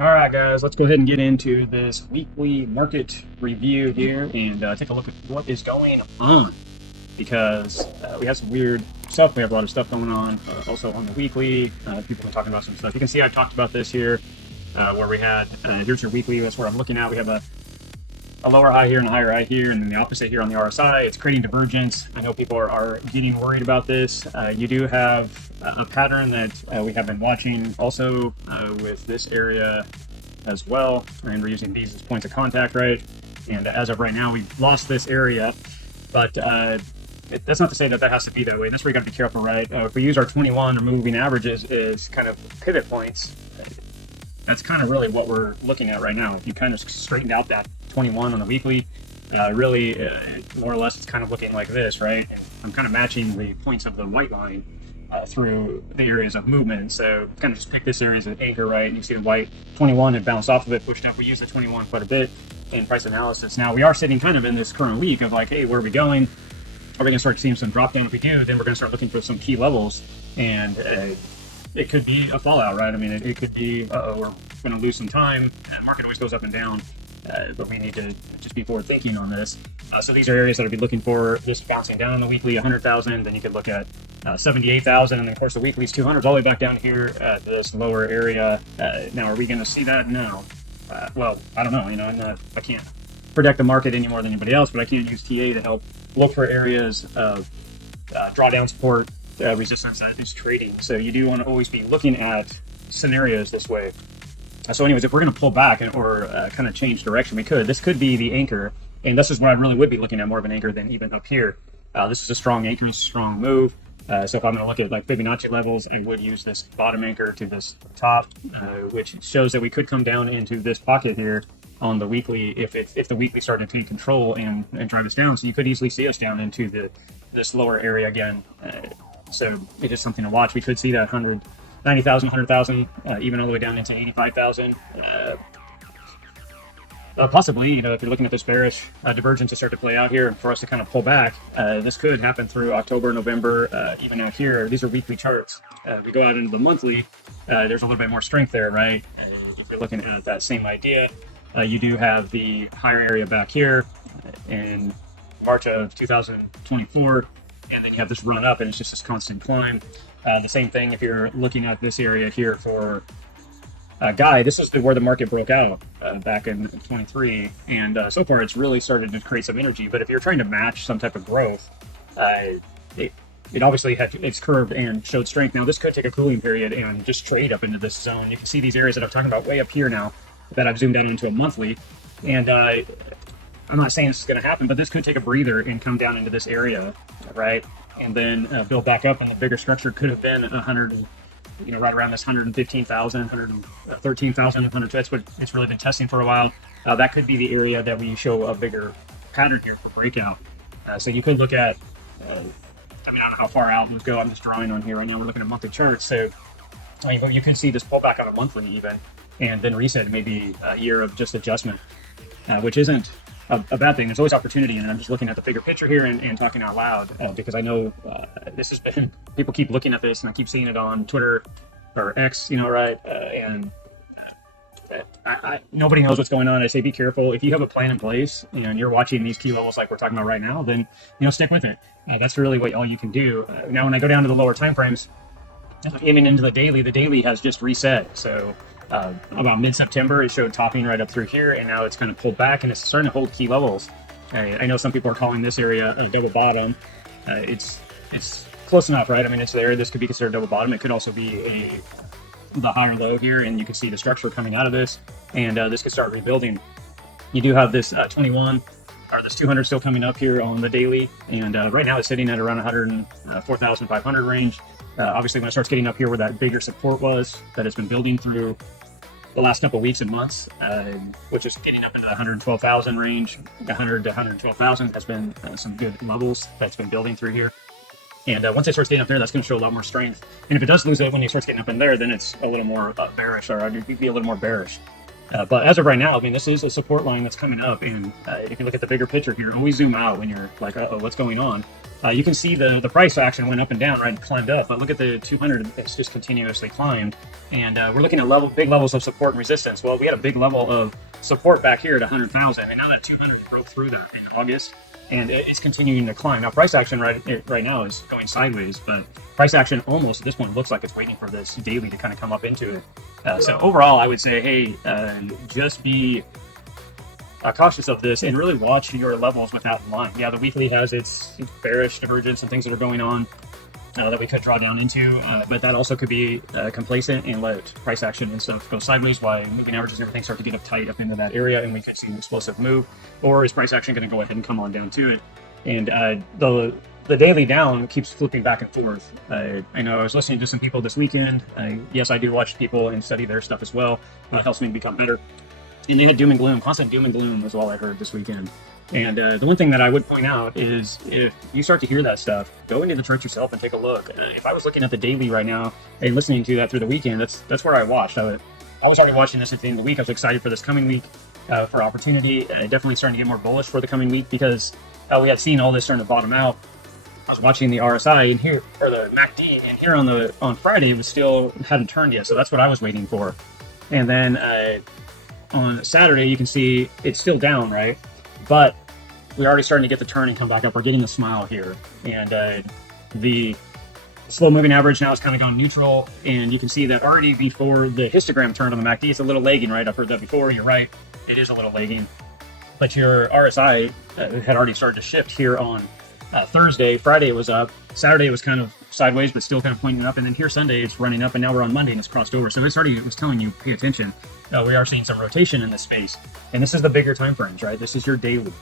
All right, guys, let's go ahead and get into this weekly market review here and take a look at what is going on, because we have some weird stuff. We have a lot of stuff going on also on the weekly. People have been talking about some stuff. You can see I talked about this here where we had, here's your weekly. That's what I'm looking at. We have a lower high here and a higher high here, and then the opposite here on the RSI. It's creating divergence. I know people are getting worried about this. You do have a pattern that we have been watching also with this area as well, and we're using these as points of contact, right? And as of right now, we've lost this area, but that's not to say that that has to be that way. That's where you got to be careful, right? If we use our 21 or moving averages as kind of pivot points, that's kind of really what we're looking at right now. If you kind of straightened out that 21 on the weekly, really more or less it's kind of looking like this, right? I'm kind of matching the points of the white line through the areas of movement. So kind of just pick this area as an anchor, right? And you see the white 21 and bounced off of it, pushed up. We use the 21 quite a bit in price analysis. Now we are sitting kind of in this current week of like, hey, where are we going? Are we going to start seeing some drop down? If we do, then we're going to start looking for some key levels, and it could be a fallout, right? I mean, it could be, we're going to lose some time. The market always goes up and down, but we need to just be forward thinking on this. So these are areas that I'd be looking for, just bouncing down on the weekly, 100,000. Then you could look at 78,000, and then of course the weekly's 200s all the way back down here at this lower area. Now, are we going to see that? No. Well, I don't know. You know, I can't predict the market any more than anybody else, but I can use TA to help look for areas of drawdown support, resistance that is trading. So you do want to always be looking at scenarios this way. So anyways, if we're going to pull back or kind of change direction, we could. This could be the anchor, and this is what I really would be looking at, more of an anchor than even up here. This is a strong anchor, a strong move. So if I'm going to look at like Fibonacci levels, I would use this bottom anchor to this top, which shows that we could come down into this pocket here on the weekly if the weekly started to take control and drive us down. So you could easily see us down into this lower area again. So it is something to watch. We could see that 90,000, 100,000, even all the way down into 85,000. Possibly, you know, if you're looking at this bearish divergence to start to play out here, and for us to kind of pull back, this could happen through October, November, even out here. These are weekly charts. We go out into the monthly, there's a little bit more strength there, right? If you're looking at that same idea, you do have the higher area back here in March of 2024, and then you have this run up, and it's just this constant climb. The same thing if you're looking at this area here for Guy. This is where the market broke out back in 23, and so far it's really started to create some energy. But if you're trying to match some type of growth, it obviously had its curve and showed strength. Now this could take a cooling period and just trade up into this zone. You can see these areas that I'm talking about way up here now that I've zoomed out into a monthly, and I'm not saying this is going to happen, but this could take a breather and come down into this area, right? And then build back up, and the bigger structure could have been 100, you know, right around this 115,000, 113,000, 100. That's what it's really been testing for a while. That could be the area that we show a bigger pattern here for breakout. So you could look at, I mean, I don't know how far out let's go. I'm just drawing on here right now. We're looking at monthly charts. So I mean, you can see this pullback on a monthly even, and then reset maybe a year of just adjustment, which isn't a bad thing. There's always opportunity, and I'm just looking at the bigger picture here and talking out loud because I know this has been, people keep looking at this, and I keep seeing it on Twitter or X, you know, right? And nobody knows what's going on. I say be careful. If you have a plan in place, you know, and you're watching these key levels like we're talking about right now, then, you know, stick with it. That's really what all you can do. Now, when I go down to the lower time frames, aiming into the daily has just reset. So about mid-September, it showed topping right up through here, and now it's kind of pulled back, and it's starting to hold key levels. I know some people are calling this area a double bottom. It's close enough, right? I mean, it's there. This could be considered double bottom. It could also be the higher low here, and you can see the structure coming out of this, and this could start rebuilding. You do have this 21 or this 200 still coming up here on the daily, and right now it's sitting at around 104,500 range. Obviously, when it starts getting up here where that bigger support was that it's been building through the last couple of weeks and months, which is getting up into the 112,000 range, 100 to 112,000 has been some good levels that's been building through here. And once it starts getting up there, that's going to show a lot more strength. And if it does lose it when it starts getting up in there, then it's a little more bearish, or I'd be a little more bearish. But as of right now, I mean, this is a support line that's coming up. And if you look at the bigger picture here, always zoom out when you're like, uh-oh, what's going on? You can see the price action went up and down, right, and climbed up, but look at the 200, it's just continuously climbed. And we're looking at big levels of support and resistance. Well, we had a big level of support back here at 100,000, and now that 200 broke through that in August, and it's continuing to climb. Now, price action right now is going sideways, but price action almost at this point looks like it's waiting for this daily to kind of come up into it. So overall, I would say, hey, just be cautious of this and really watch your levels with that in mind. Yeah, the weekly has its bearish divergence and things that are going on that we could draw down into, but that also could be complacent and let price action and stuff go sideways while moving averages and everything start to get up tight up into that area, and we could see an explosive move. Or is price action going to go ahead and come on down to it? And the daily down keeps flipping back and forth. I know I was listening to some people this weekend. Yes, I do watch people and study their stuff as well. It helps me become better. And you hit doom and gloom. Constant doom and gloom was all I heard this weekend. And the one thing that I would point out is if you start to hear that stuff, go into the chart yourself and take a look. If I was looking at the daily right now and listening to that through the weekend, that's where I watched. I was already watching this at the end of the week. I was excited for this coming week for opportunity. Definitely starting to get more bullish for the coming week because we had seen all this starting to bottom out. I was watching the RSI and here, or the MACD, and here on Friday it was still hadn't turned yet. So that's what I was waiting for. And then on Saturday, you can see it's still down, right? But we're already starting to get the turn and come back up. We're getting a smile here. And the slow moving average now is kind of gone neutral. And you can see that already before the histogram turned on the MACD, it's a little lagging, right? I've heard that before. You're right. It is a little lagging. But your RSI had already started to shift here on Thursday. Friday it was up. Saturday it was kind of sideways, but still kind of pointing up. And then here Sunday it's running up, and now we're on Monday and it's crossed over. So it was telling you, pay attention. We are seeing some rotation in this space. And this is the bigger time frames, right? This is your daily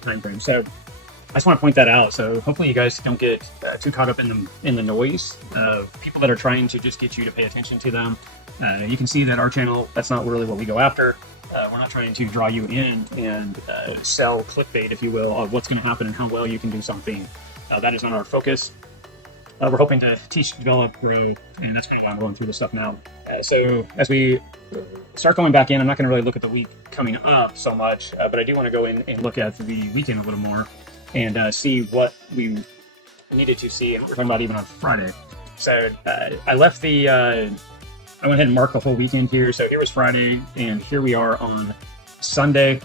time frame. So I just want to point that out. So hopefully you guys don't get too caught up in the noise of people that are trying to just get you to pay attention to them. You can see that our channel, that's not really what we go after. We're not trying to draw you in and sell clickbait, if you will, of what's going to happen and how well you can do something. That is not our focus. We're hoping to teach, develop, grow, and that's kind of why I'm going through this stuff now. So as we start going back in, I'm not going to really look at the week coming up so much, but I do want to go in and look at the weekend a little more and see what we needed to see, and we're talking about even on Friday. So I left I went ahead and marked the whole weekend here. So here was Friday, and here we are on Sunday,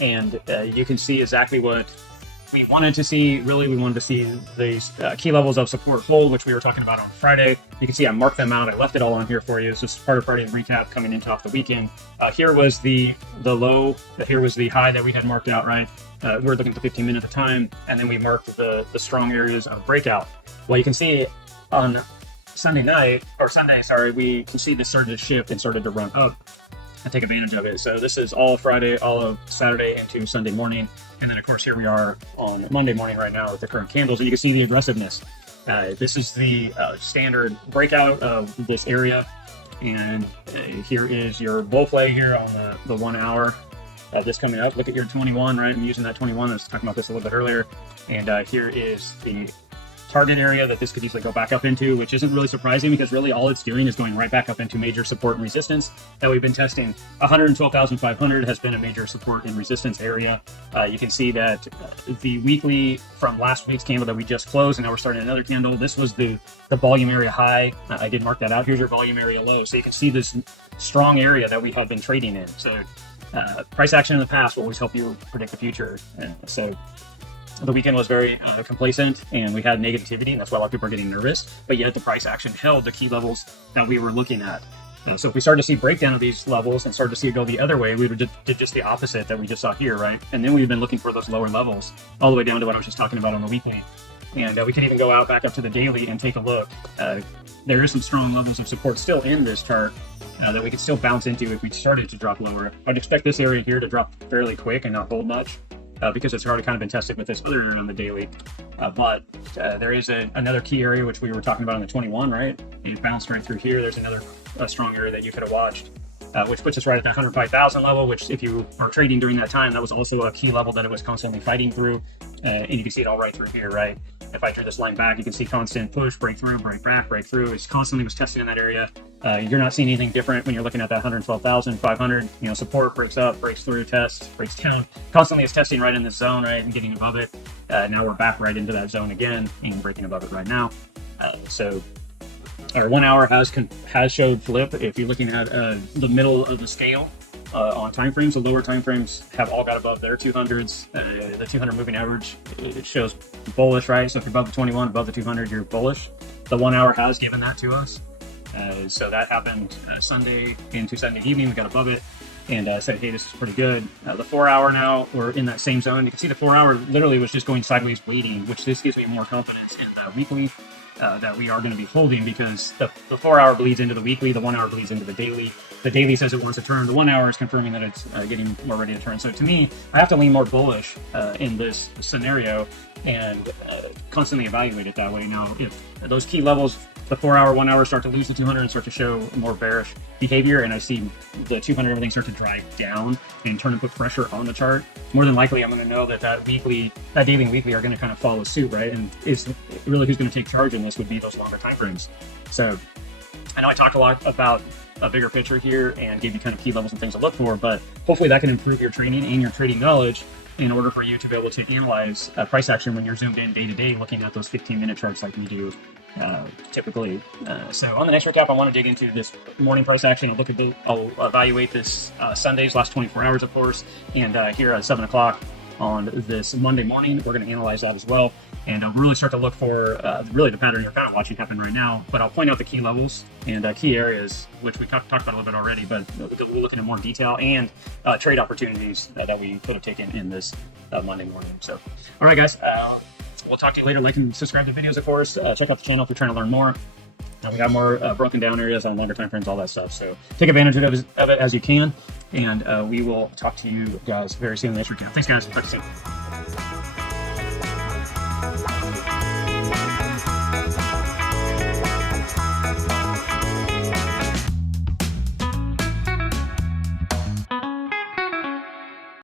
and you can see exactly what we wanted to see. Really, we wanted to see these key levels of support hold, which we were talking about on Friday. You can see I marked them out. I left it all on here for you. It's just part of Friday's recap coming into off the weekend. Here was the low. Here was the high that we had marked out, right? We're looking at the 15 minute at the time, and then we marked the strong areas of breakout. Well, you can see on Sunday, we can see this started to shift and started to run up and take advantage of it. So this is all Friday, all of Saturday into Sunday morning. And then of course, here we are on Monday morning right now with the current candles, and you can see the aggressiveness. This is the standard breakout of this area. And here is your bull play here on the 1 hour. This coming up, look at your 21, right? I'm using that 21. I was talking about this a little bit earlier. And here is the target area that this could easily go back up into, which isn't really surprising because really all it's doing is going right back up into major support and resistance that we've been testing. 112,500 has been a major support and resistance area. You can see that the weekly from last week's candle that we just closed, and now we're starting another candle. This was the volume area high. I did mark that out. Here's your volume area low. So you can see this strong area that we have been trading in. So price action in the past will always help you predict the future. So the weekend was very complacent, and we had negativity, and that's why a lot of people are getting nervous. But yet the price action held the key levels that we were looking at. So if we started to see breakdown of these levels and started to see it go the other way, we would did just the opposite that we just saw here, right? And then we've been looking for those lower levels all the way down to what I was just talking about on the weekly. And we can even go out back up to the daily and take a look. There is some strong levels of support still in this chart that we could still bounce into if we started to drop lower. I'd expect this area here to drop fairly quick and not hold much. Because it's already kind of been tested with this other area on the daily. But there is another key area, which we were talking about on the 21, right? You bounced right through here. There's another strong area that you could have watched, which puts us right at that 105,000 level, which if you are trading during that time, that was also a key level that it was constantly fighting through. And you can see it all right through here, right? If I drew this line back, you can see constant push, break through, break back, break through. It's constantly was testing in that area. You're not seeing anything different when you're looking at that 112,500. You know, support breaks up, breaks through, tests, breaks down. Constantly is testing right in this zone, right, and getting above it. Now we're back right into that zone again and breaking above it right now. So our 1 hour has showed flip. If you're looking at the middle of the scale on time frames, the lower time frames have all got above their 200s. The 200 moving average, it shows bullish, right? So if you're above the 21, above the 200, you're bullish. The 1 hour has given that to us. So that happened Sunday into Sunday evening. We got above it and said, hey, this is pretty good. The 4 hour now, we're in that same zone. You can see the 4 hour literally was just going sideways waiting, which this gives me more confidence in the weekly that we are going to be holding, because the 4 hour bleeds into the weekly, the 1 hour bleeds into the daily. The daily says it wants to turn. The 1 hour is confirming that it's getting more ready to turn. So to me, I have to lean more bullish in this scenario and constantly evaluate it that way. Now, if those key levels, the 4 hour, 1 hour, start to lose the 200 and start to show more bearish behavior, and I see the 200 everything start to drive down and turn and put pressure on the chart, more than likely I'm going to know that that daily and weekly are going to kind of follow suit, right? And it's really who's going to take charge in this would be those longer time frames. So I know I talked a lot about a bigger picture here and gave you kind of key levels and things to look for, but hopefully that can improve your trading and your trading knowledge in order for you to be able to analyze price action when you're zoomed in day to day, looking at those 15-minute charts like we do typically. So on the next recap, I want to dig into this morning price action. I'll evaluate this Sunday's last 24 hours, of course, and here at 7 o'clock on this Monday morning, we're going to analyze that as well. And I'll really start to look for really the pattern you're kind of watching happen right now. But I'll point out the key levels and key areas, which we talked about a little bit already, but we'll look into more detail, and trade opportunities that we could have taken in this Monday morning. So, all right, guys, we'll talk to you later. Like and subscribe to videos, of course. Check out the channel if you're trying to learn more. We got more broken down areas on longer time frames, all that stuff. So take advantage of it as you can. And we will talk to you guys very soon in the next recap. Thanks, guys. Talk to you soon.